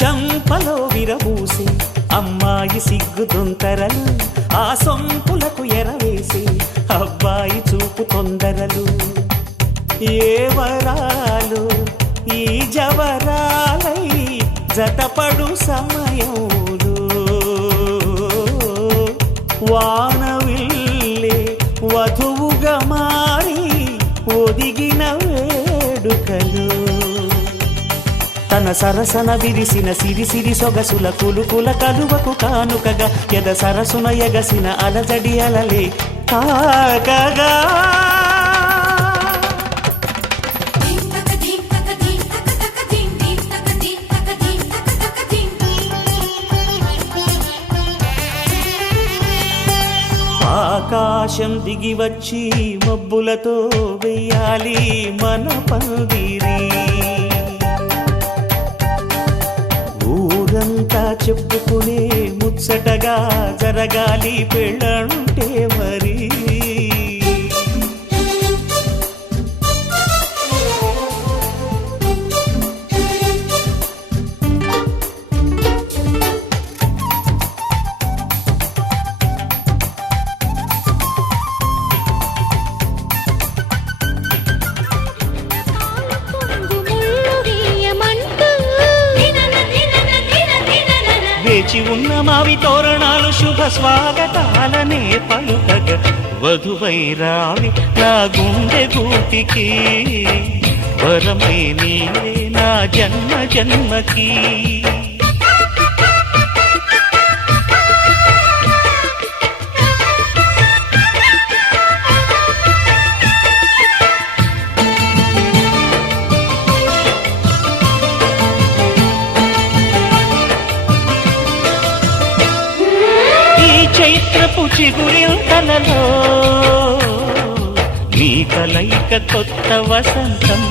చంపలో విరబూసి అమ్మాయి సిగ్గు దొంతరలు, ఆ సొంపులకు ఎరవేసి అబ్బాయి చూపు తొందరలు. ఏ వరాలు ఈ జవరాలై జతపడు సమయంలో, వానవిల్లే వధువుగా మారి ఒదిగిన వేడుకలు. తన సరసన విరిసిన సిరిసిరి సొగసుల కులుకుల కలువకు కానుకగా ఎద సరసున ఎగసిన అలజడి అలలే తాకగా. ఆకాశం దిగి వచ్చి మబ్బులతో వెయ్యాలి మన పందిరి, ఊరంతా చెప్పుకునే ముచ్చటగా జరగాలి పెళ్ళంటే మరి. వేచి ఉన్న మావి తోరణాలు శుభ స్వాగతాలనే పలుకగా, వధువై రావి నా గుండె గూటికి, వరమై నీవే నా జన్మ జన్మకి. చైత్రపు చిగురింతలలో నీ కలయిక కొత్త వసంతం,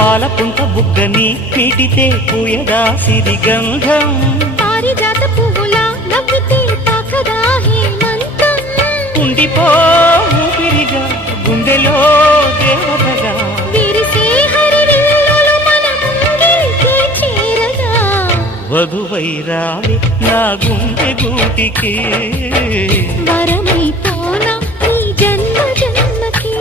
పాలపుంట బుగ్గని పీటితే పూయగా సిరి గంధం, పారిజాత పువ్వులా నవ్వితే తాకదా హేమంతం. ఉండిపో ఊపిరిగా గుండెలో దేవతగా, విరిసే హరివిల్లులు మన ముంగిలికి చేరగా, వధువై రావి నా గుండె గూటికి, వరమై పోనా ఈ జన్మ జన్మకి.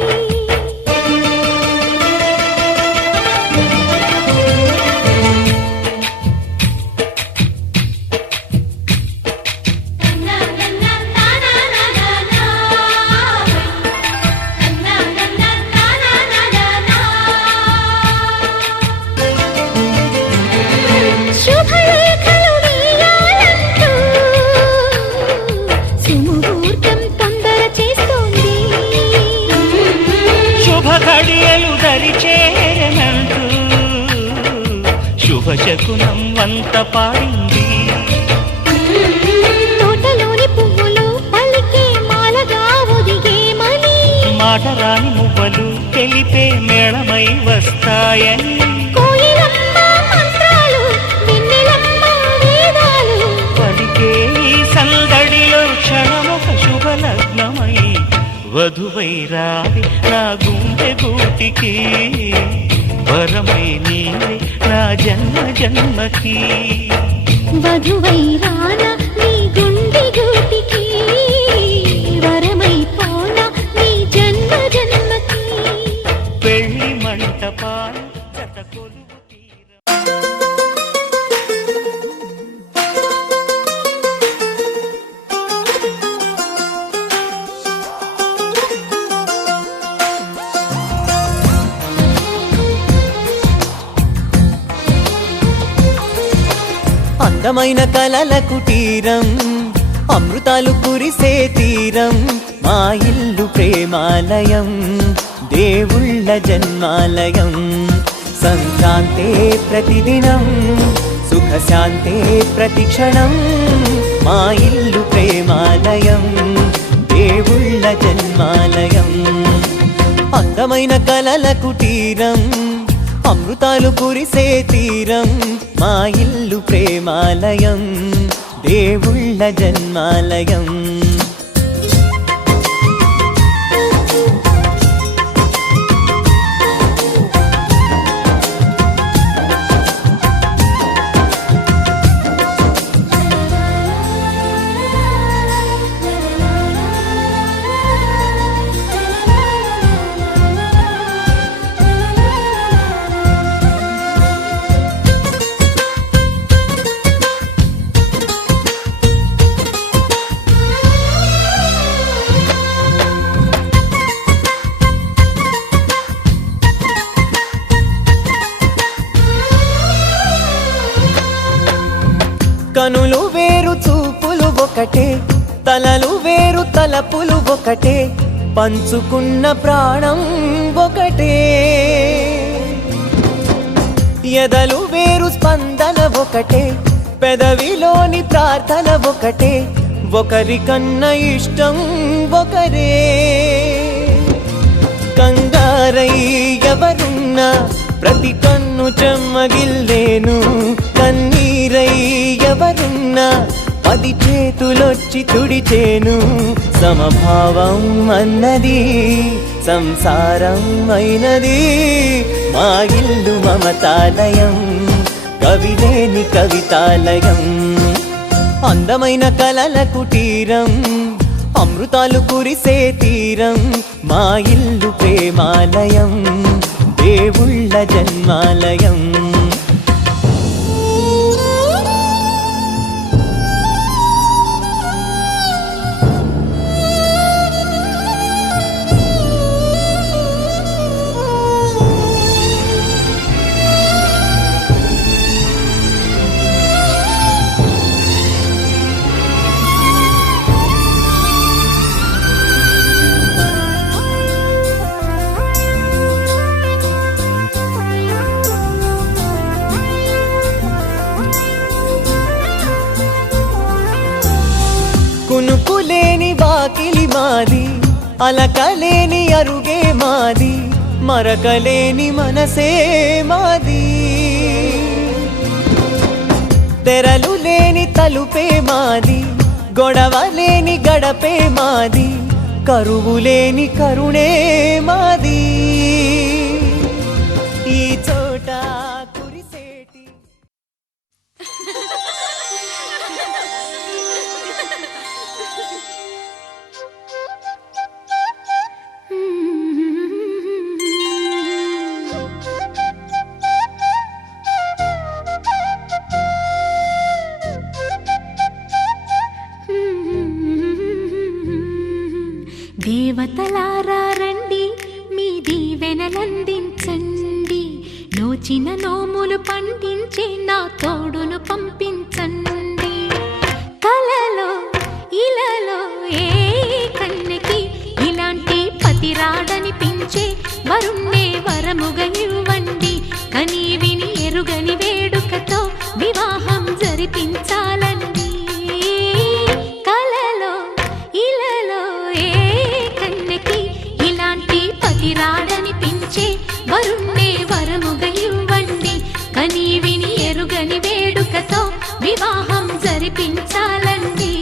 ఘడియలు దరిచేరనంటూ శుభశకునం వంత పాడింది, తోటలోని పువ్వులు పలికే మాలగా ఒదిగేమని, మాటరాని మువ్వలు తెలిపే మేళమై వస్తాయని, కోయిలమ్మ మంత్రాలు వెన్నెలమ్మ వేదాలు పలికే ఈ సందడిలో క్షణమొక శుభలగ్నమై, వధువై రావి నా గుండె గూటికి, వరమై నీవే నా జన్మ జన్మకి. వధువై రానా నీ గుండె గూటికి, వరమై పోనా నీ జన్మ జన్మకి. పెళ్లి మంటపాలు జత కొలువు తీర. అందమైన కలల కుటీరం, అమృతాలు కురిసే తీరం, మా ఇల్లు ప్రేమాలయం, దేవుళ్ళ జన్మాలయం. సంక్రాంతే ప్రతిదినం, సుఖశాంతే ప్రతిక్షణం, మా ఇల్లు ప్రేమాలయం, దేవుళ్ళ జన్మాలయం. అందమైన కలల కుటీరం, అమృతాలు కురిసే తీరం, మా ఇల్లు ప్రేమాలయం, దేవుళ్ళ జన్మాలయం. ఒకటే తలలు వేరు తలపులు ఒకటే పంచుకున్న ప్రాణం ఒకటే ఎదలు వేరు స్పందన ఒకటే పెదవిలోని ప్రార్థన ఒకటే ఒకరికన్నా ఇష్టం ఒకరే కంగారై ఎవరున్నా ప్రతి కన్ను చెమ్మగిల్లేను కన్నీరై ఎవరున్నా 10 చేతులొచ్చి తుడిచేను సమభావం అన్నది సంసారం అయినది మా ఇల్లు మమతాలయం కవిలేని కవితాలయం అందమైన కలల కుటీరం అమృతాలు కురిసే తీరం మా ఇల్లు ప్రేమాలయం దేవుళ్ళ జన్మాలయం కునుకులేని వాకిలి మాది అలకలేని అరుగే మాది మరకలేని మనసే మాది తెరలు లేని తలుపే మాది గొడవ లేని గడపే మాది కరువు లేని కరుణే మాది ఈ చోట కురిసేటి దేవతలారా రండి మీ దీవెనలందించండి నోచిన నోములు పండించే నా తోడును పంపించండి కలలో ఇలలో ఏ కన్నెకి ఇలాంటి పతి రాడనిపించే వరుణ్ణే వరముగా ఇవ్వండి కని విని ఎరుగని వేడుకతో వివాహం జరిపించాలండి కలలో ఇలలో ఏ కన్నెకి ఇలాంటి పతి రాడనిపించే వరుణ్ణే వరముగా ఇవ్వండి కని విని ఎరుగని వేడుకతో వివాహం జరిపించాలండి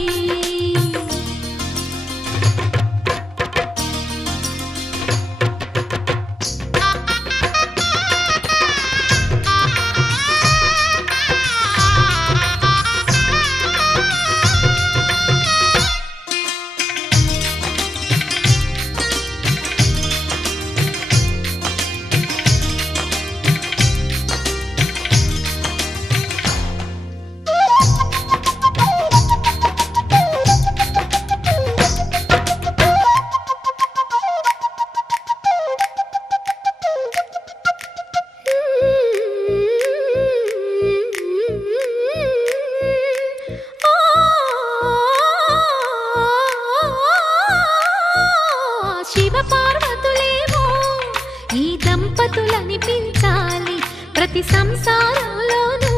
దంపతులనిపించాలి ప్రతి సంసారంలోనూ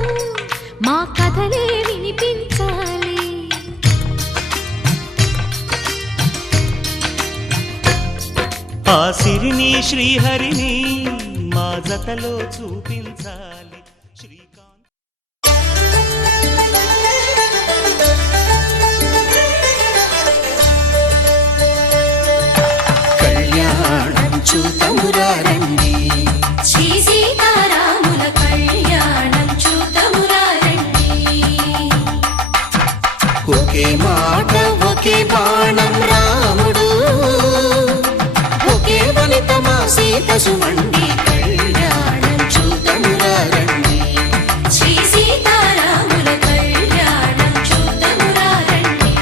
మా కథలే వినిపించాలి ఆ సిరిని శ్రీహరిని మా జతలో చూపించాలి శ్రీకాంత్ కళ్యాణం చూతమురారండి శ్రీ సీతారాముల కళ్యాణం చూతమురారండి ఒకే మాట ఒకే బాణం రాముడు ఒకే వనిత మా సీత సుమండి కళ్యాణం చూతమురారండి శ్రీ సీతారాముల కళ్యాణం చూతమురారండి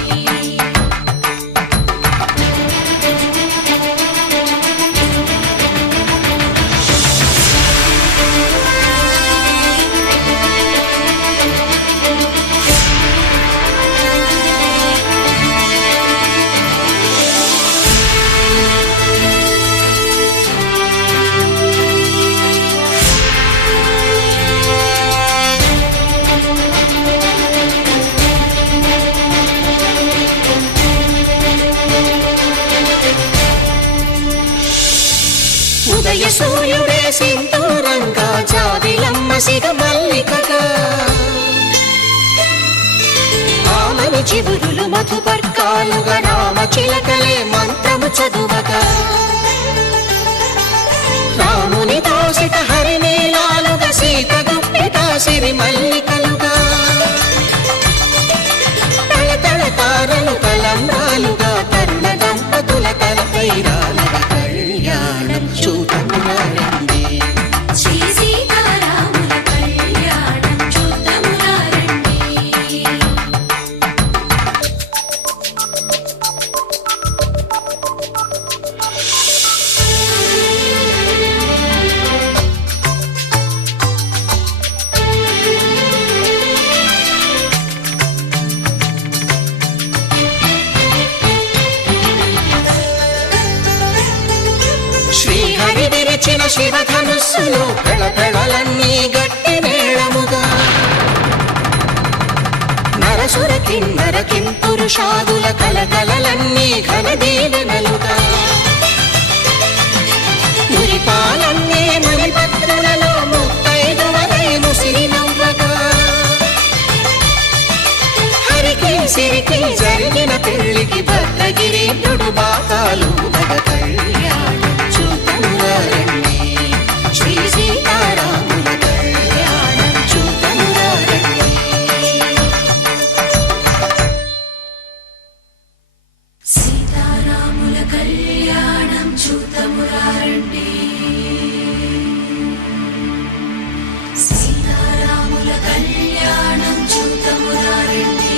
సూర్యుడే సింధూరంగా జాబిలమ్మ సిగ మల్లికగా ఆమని చివురులు మధుపర్కాలుగా రామ చిలకలే మంత్రము చదువగా రాముని దోసిట హరినీలాలుగా సీత గుప్పిట సిరి మల్లికలుగా తల తారలు తలంబ్రాలుగా తరుణ దంపతుల తలపైరాలుగా కళ్యాణం చూతమురారండి శ్రీ సీతారాముల కళ్యాణం చూద్దామురా రండి. శ్రీహరి విరిచిన శివధనుస్సులు పెళపెళలన్నీ గట్టి మేళముగా నరసుర కిన్నర కింపురుషాదుల కలకలలన్నీ ఘన దీవెనలుగా మురిపాలన్నీ మురిపత్రులలో ముత్తైదువలై ముసిరి నవ్వగా హరికి సిరికి జరిగిన పెళ్లికి భద్రగిరీంద్రుడు బాకాలు మగ కళ్యాణం చూతమురారండి శ్రీ సీతారాముల కళ్యాణం చూతమురారండి సీతారాముల కళ్యాణం చూద్దామురా రండి. సీతారాముల కళ్యాణం చూద్దామురా రండి.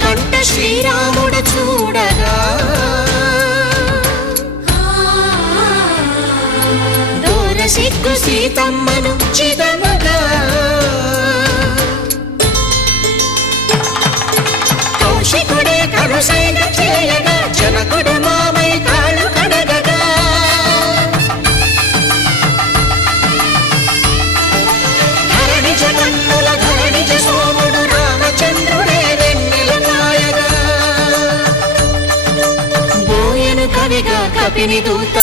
కంట శ్రీరాముడు చూడగా దూర సిగ్గు సీతమ్మను చిదమగా కౌశికుడే కరుసైన చేయగా జనకుడు మామై కాళ్ళు కడగగా ధరణి జగన్నుల ధరణిజ సోముడు రామచంద్రుడే వెన్నెల కాయగా బోయను కవిగా కపిని దూత